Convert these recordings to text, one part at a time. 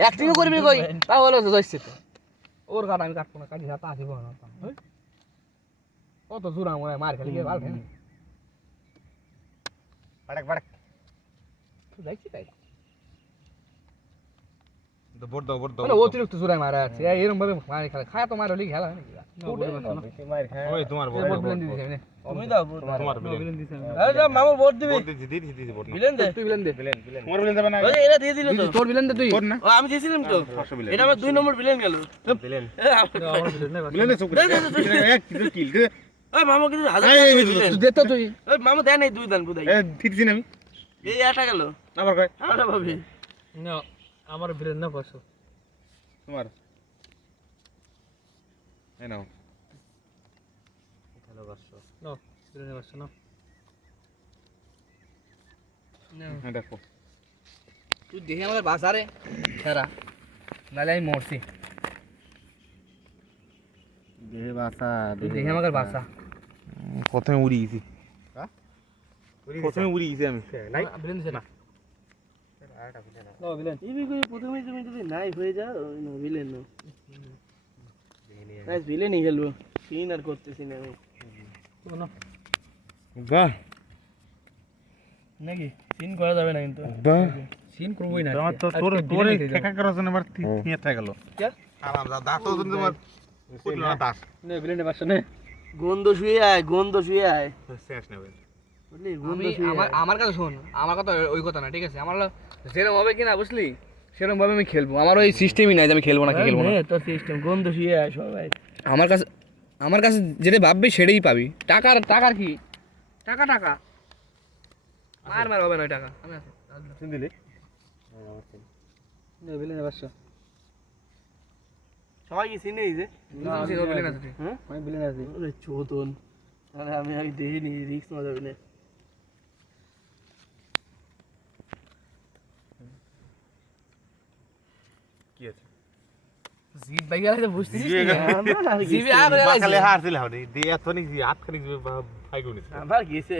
acting করবি কই তাহলে যাইছে তো ওর কাটা আমি কাটবো না কাটি হাতে আসিব না কত জোর আমার মার খালি গিয়ে বাল খাই বাড়ক বাড়ক তুই যাইছি তাই তো বোর্ড দাও মানে অতিরিক্ত জোরে মারা আছে এরকম ভাবে মার খালি খায় তো মার হলি খেলা হয় নাকি মার খায় ওই তোমার বোর্ড তুমি দাও তোমার বিলেন দিছ আরে যা মামু ভোট দিবি দিদি বোর্ড বিলেন দে তুই বিলেন দে তোমার বিলেন যাবে না ওই এরা দিয়ে দিল তো তোর বিলেন দে তুই তোর না ও আমি দিছিলাম তো এটা আমার 2 নম্বর বিলেন গেল বিলেন আমার বিলেন না বিলেন চোখ এক কিল দে ওই মামু কিন্তু হাজার তুই দে তো তুই ওই মামু দেয় নাই 2 দান বুদাই এ দিছি আমি এই আটা গেল আবার কয় আটা ভাবি না আমার বিলেন না বসো তোমার এই নাও ভালো বসো নাও বিলেন বসো নাও হ্যাঁ দেখো তুই দেখে আমাদের বাজারে খেরা নালে আমি মরছি দেহে বাসা তুই দেখে আমাদের বাসা প্রথমে উড়ি গেছি হ্যাঁ প্রথমে উড়ি গেছি আমি নাই বিলেন দিছে না নাও বিলেন এই কই প্রথমে তুমি যদি নাই হয়ে যাও না বিলেন না নাইস বিলেনই খেলবো সিন আর করতেছি না আমি না বাহ নাকি সিন করা যাবে না কিন্তু বাহ সিন করবই না তোমার তো তোর তোরে ঠেকা করার জন্য আমার নিয়ে থাকে গেল কে আরাম যা দাঁত তো তোমার কইলো না দাঁত নে বিলেন বসো নে গন্ধ শুয়ে আয় শেষ নেবে বুঝলি গন্ধ শুয়ে আমার কথা শোন আমার কথা ওই কথা না ঠিক আছে আমার যেরকম হবে কিনা বুঝলি সেরকম ভাবে আমি খেলবো আমার ওই সিস্টেমই নাই যে আমি খেলবো না কি খেলবো না তোর সিস্টেম গন্ধ শুয়ে আয় সবাই আমার কাছে যেটা ভাববি সেটাই পাবি টাকার কি টাকা মার হবে না ওই টাকা আমি আছি শুন দিলি নে বিলেন বসো সবাই কি চিনে এই যে হ্যাঁ আমি বিলেন আছি ওরে চোদন আরে আমি দেখিনি রিস্ক না যাবে না কি আছে জিপ ভাই গেলে তো বুঝছিস জিবি বাকালে হারছিল হনি দি এতনি জি হাত খানি ভাই গুনি আবার গেছে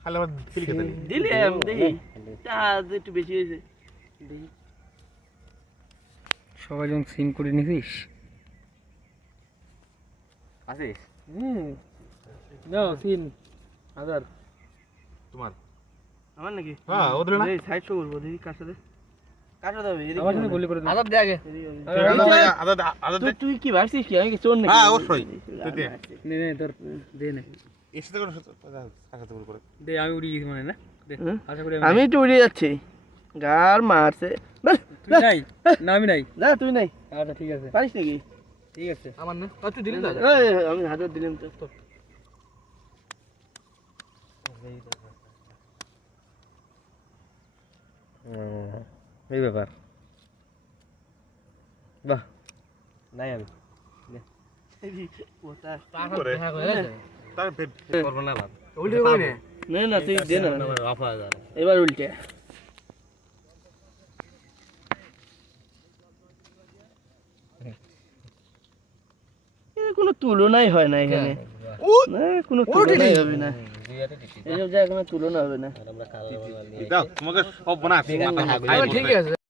খালি আমার ফিল খেতে দিলে আমি দেখি চার্জ একটু বেশি হয়েছে দেখি সবাই যখন সিন করে নিছিস আছিস নাও সিন হাজার তোমার আমার নাকি হ্যাঁ ওদের না এই সাইড শো করবো দেখি কার সাথে দেবে আমার সাথে গুলি করে দে আদাব দে আগে তুই কি ভাবছিস কি আমি কি চোর নাকি হ্যাঁ অবশ্যই তুই দে নে নে তোর দে নে এসে তো কাছে তো করে দে আমি উড়ি গেছি মানে না দে আশা করি আমি একটু উড়ে যাচ্ছি গার মারছে তুই নাই না আমি নাই যা তুই নাই আচ্ছা ঠিক আছে পারিস নাকি ঠিক আছে আমার না তুই দিলি না আমি হাজার দিলাম তো এই ব্যাপার বাহ নাই আমি তার পেট করব না লাভ উল্টে কই না না তুই দে না রাফা যা এবার উল্টে কোনো তুলনাই হয় না এখানে না কোনো তুলনাই হবে না এইসব জায়গায় কোনো তুলনা হবে না দাও তোমাকে সব বানা ঠিক আছে